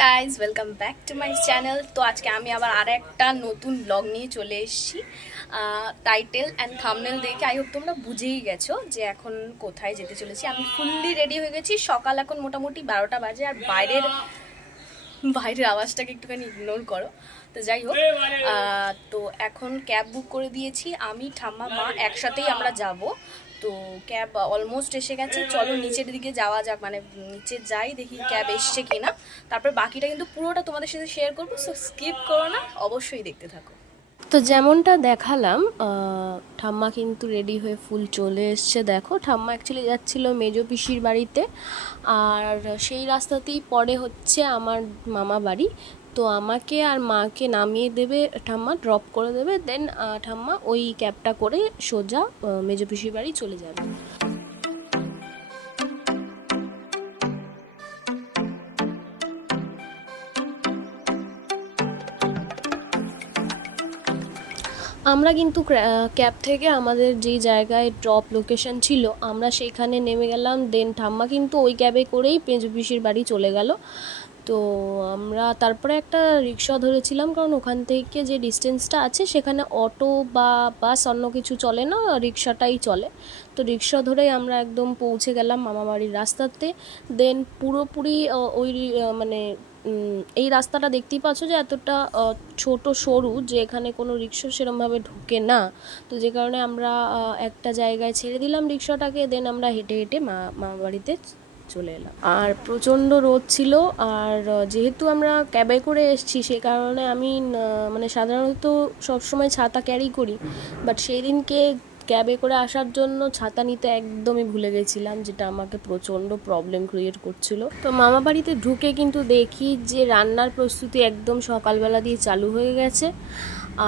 Guys welcome back to my channel. তো আজকে আমি আবার আর একটা নতুন ব্লগ নিয়ে চলে এসেছি। টাইটেল অ্যান্ড থাম্বনেল দেখে আই হোপ তোমরা বুঝেই গেছো যে এখন কোথায় যেতে চলেছি। আমি ফুললি রেডি হয়ে গেছি। সকাল এখন মোটামুটি 12টা বাজে, আর বাইরের আওয়াজটাকে একটুখানি ইগনোর করো। তো যাই হোক, তো এখন ক্যাব বুক করে দিয়েছি। আমি ঠাম্মা মা একসাথেই আমরা যাব। তো ক্যাব অলমোস্ট এসে গেছে। চলো নিচের দিকে যাওয়া যাক, মানে নিচে যাই, দেখি ক্যাব এসছে কিনা। তারপর বাকিটা কিন্তু পুরোটা তোমাদের সাথে শেয়ার করবো, সো স্কিপ করো না, অবশ্যই দেখতে থাকো। তো যেমনটা দেখালাম, ঠাম্মা কিন্তু রেডি হয়ে ফুল চলে এসছে। দেখো, ঠাম্মা অ্যাকচুয়ালি যাচ্ছিল মেজো পিসির বাড়িতে, আর সেই রাস্তাতেই পরে হচ্ছে আমার মামা বাড়ি। তো আমাকে আর মাকে নামিয়ে দেবে ঠাম্মা, ড্রপ করে দেবে, দেন ঠাম্মা ওই ক্যাবটা করে সোজা মেজো পিসির বাড়ি চলে যাবে। আমরা কিন্তু ক্যাব থেকে আমাদের যেই জায়গায় ড্রপ লোকেশন ছিল আমরা সেইখানে নেমে গেলাম। দেন ঠাম্মা কিন্তু ওই ক্যাবে করেই মেজো পিসির বাড়ি চলে গেল। তো আমরা তারপরে একটা রিক্সা ধরেছিলাম, কারণ ওখান থেকে যে ডিস্টেন্সটা আছে সেখানে অটো বা বাস অন্য কিছু চলে না, রিক্সাটাই চলে। তো রিক্সা ধরেই আমরা একদম পৌঁছে গেলাম মামাবাড়ির রাস্তাতে। দেন পুরোপুরি ওই মানে এই রাস্তাটা দেখতেই পাচ্ছ যে এতটা ছোট সরু, যে এখানে কোনো রিক্সা সেরকমভাবে ঢুকে না। তো যে কারণে আমরা একটা জায়গায় ছেড়ে দিলাম রিক্সাটাকে, দেন আমরা হেঁটে হেঁটে মামাবাড়িতে চলে এলাম। আর প্রচণ্ড রোদ ছিল, আর যেহেতু আমরা ক্যাবে করে এসেছি সে কারণে আমি মানে সাধারণত সবসময় ছাতা ক্যারি করি, বাট সেই দিনকে ক্যাবে করে আসার জন্য ছাতা নিতে একদমই ভুলে গেছিলাম, যেটা আমাকে প্রচণ্ড প্রবলেম ক্রিয়েট করছিল। তো মামা বাড়িতে ঢুকে কিন্তু দেখি যে রান্নার প্রস্তুতি একদম সকালবেলা দিয়ে চালু হয়ে গেছে।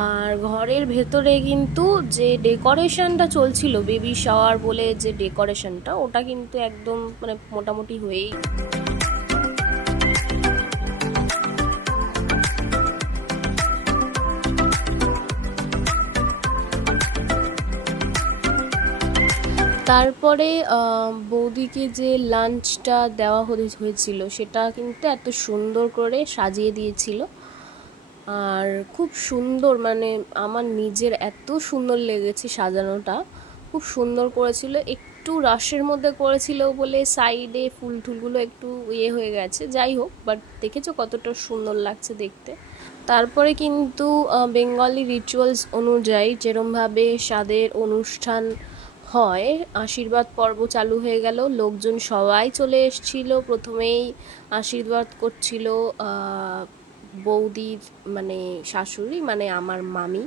আর ঘরের ভেতরে কিন্তু যে ডেকোরেশনটা চলছিল, বেবি শাওয়ার বলে যে ডেকোরেশনটা, ওটা কিন্তু একদম মানে মোটামুটি হয়েই। তারপরে বৌদিকে যে লাঞ্চটা দেওয়া হয়েছিল সেটা কিন্তু এত সুন্দর করে সাজিয়ে দিয়েছিল, আর খুব সুন্দর, মানে আমার নিজের এত সুন্দর লেগেছে সাজানোটা, খুব সুন্দর করেছিল। একটু রাশের মধ্যে করেছিল বলে সাইডে ফুল টুলগুলো একটু ইয়ে হয়ে গেছে, যাই হোক, বাট দেখেছো কতটা সুন্দর লাগছে দেখতে। তারপরে কিন্তু বেঙ্গলি রিচুয়ালস অনুযায়ী যেরমভাবে স্বাদের অনুষ্ঠান হয়, আশীর্বাদ পর্ব চালু হয়ে গেল। লোকজন সবাই চলে এসেছিল, প্রথমেই আশীর্বাদ করছিল বৌদির মানে শাশুড়ি, মানে আমার মামি।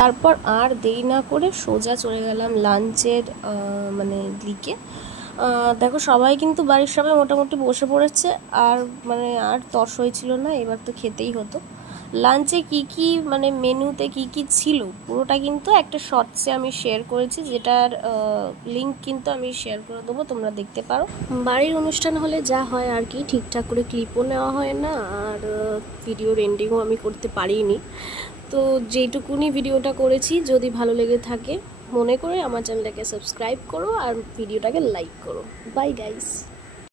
তারপর আর দেরি না করে সোজা চলে গেলাম লাঞ্চের মানে দিকে। দেখো সবাই কিন্তু বাড়ির সবাই মোটামুটি বসে পড়েছে, আর মানে আর তর্স হয়েছিল না, এবার তো খেতেই হতো। লাঞ্চে কি কি মানে মেনুতে কি কি ছিল পুরোটা কিন্তু একটা শর্টসে আমি শেয়ার করেছি, যেটার লিঙ্ক কিন্তু আমি শেয়ার করে দেবো, তোমরা দেখতে পারো। বাড়ির অনুষ্ঠান হলে যা হয় আর কি, ঠিকঠাক করে ক্লিপও নেওয়া হয় না, আর ভিডিওর এন্ডিংও আমি করতে পারিনি। তো যেটুকুনি ভিডিওটা করেছি, যদি ভালো লেগে থাকে মনে করে আমার চ্যানেলটাকে সাবস্ক্রাইব করো আর ভিডিওটাকে লাইক করো। Bye guys.